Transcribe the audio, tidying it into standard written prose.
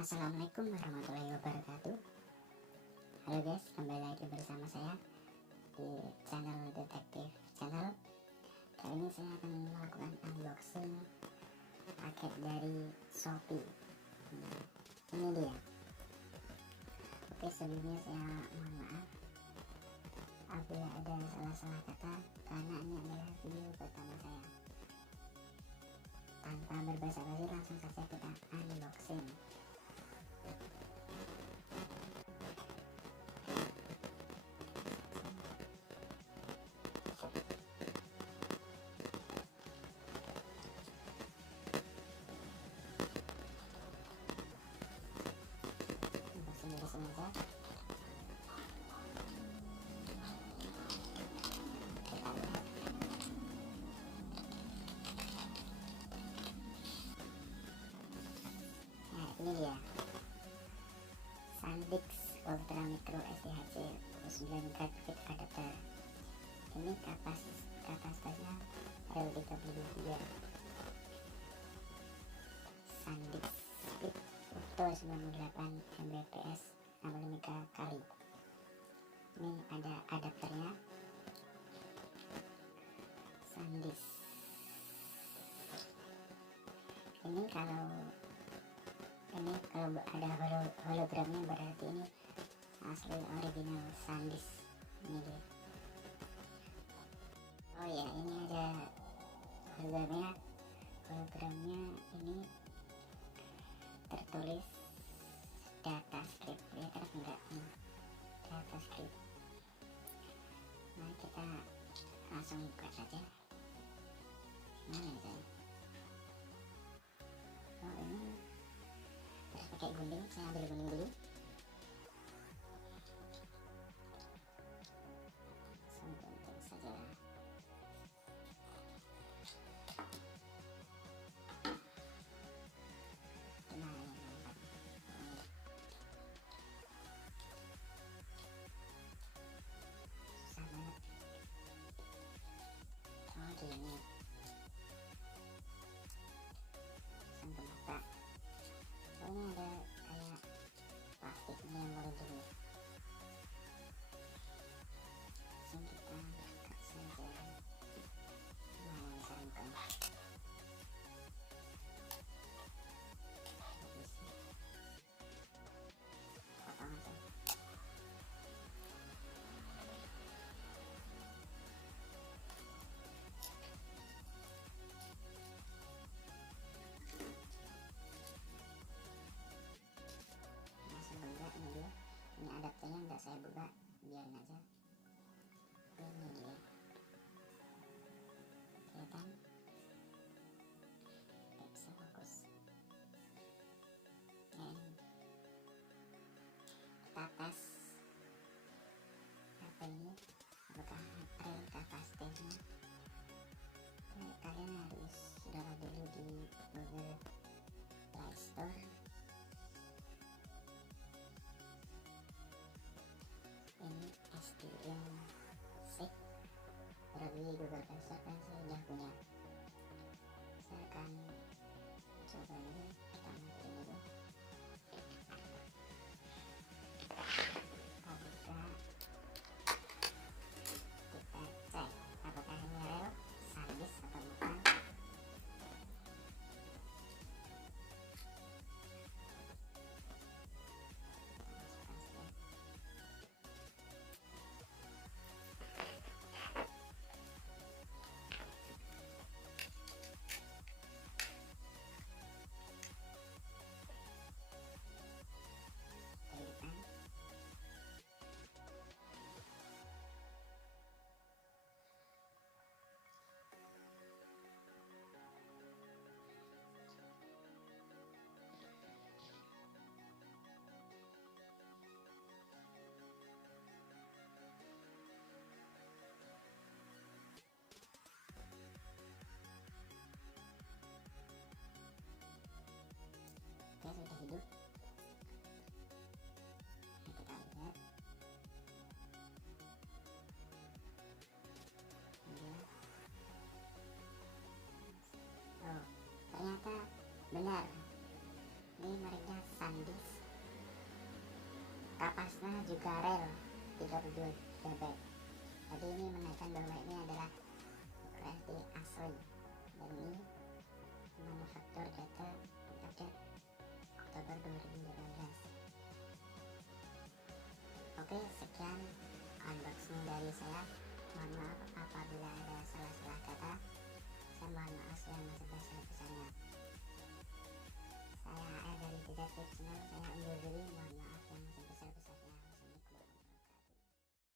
Assalamualaikum warahmatullahi wabarakatuh. Halo guys, kembali lagi bersama saya di channel Detektif Channel. Kali ini saya akan melakukan unboxing paket dari Shopee. Ini dia. Oke, sebelumnya saya mohon maaf apabila ada salah-salah kata, karena ini adalah video pertama saya. Tanpa berbasa-basi, langsung saja kita unboxing. Unboxing dari sini aja. Ini dia SanDisk Ultra Micro SDHC 9 Guard Fit Adapter. Ini kapasitasnya RL32 SanDisk Speed Auto 98 Mbps 65 kali. Ini ada adapternya SanDisk. Ini kalau ada hologramnya berarti ini asli original SanDisk. Ini dia. Oh ya, ini ada hologramnya ini tertulis data script. Lihat enggak ini data script. Nah, kita langsung buka saja. Mana ini saya? Oh, ini terus pakai gunting. Saya ambil gunting dulu. Langsung gunting saja. Nah, ini mantap. Susah banget. Oh, gini. Langsung kebuka. Oh, ini ada kayak plastiknya yang baru dulu. Langsung kita buka saja. Mana yang saya buka? Potong aja. Ini dia. Ini adapternya enggak saya buka, biarin aja. Ini dia. Kelihatan? Tidak bisa fokus. Dan kita tes apa ini, apakah real kapasitasnya. Kalian harus download dulu di Google Play Store. Ini SDM6 dari Google Play Store, kan saya sudah punya. Saya akan coba ini pertama ini dulu. Kita cek apakah ini real SanDisk atau bukan. kapasnya juga rare 32 GB. Jadi ini menandakan bahwa ini adalah microSD asli, dan ini manufaktur data update Oktober 2018. Oke, sekian unboxing dari saya. Mohon maaf apabila ada salah-salah kata. Saya mohon maaf yang sebesar-besarnya. Saya AR dari Detektif Channel. Saya undur diri. Mohon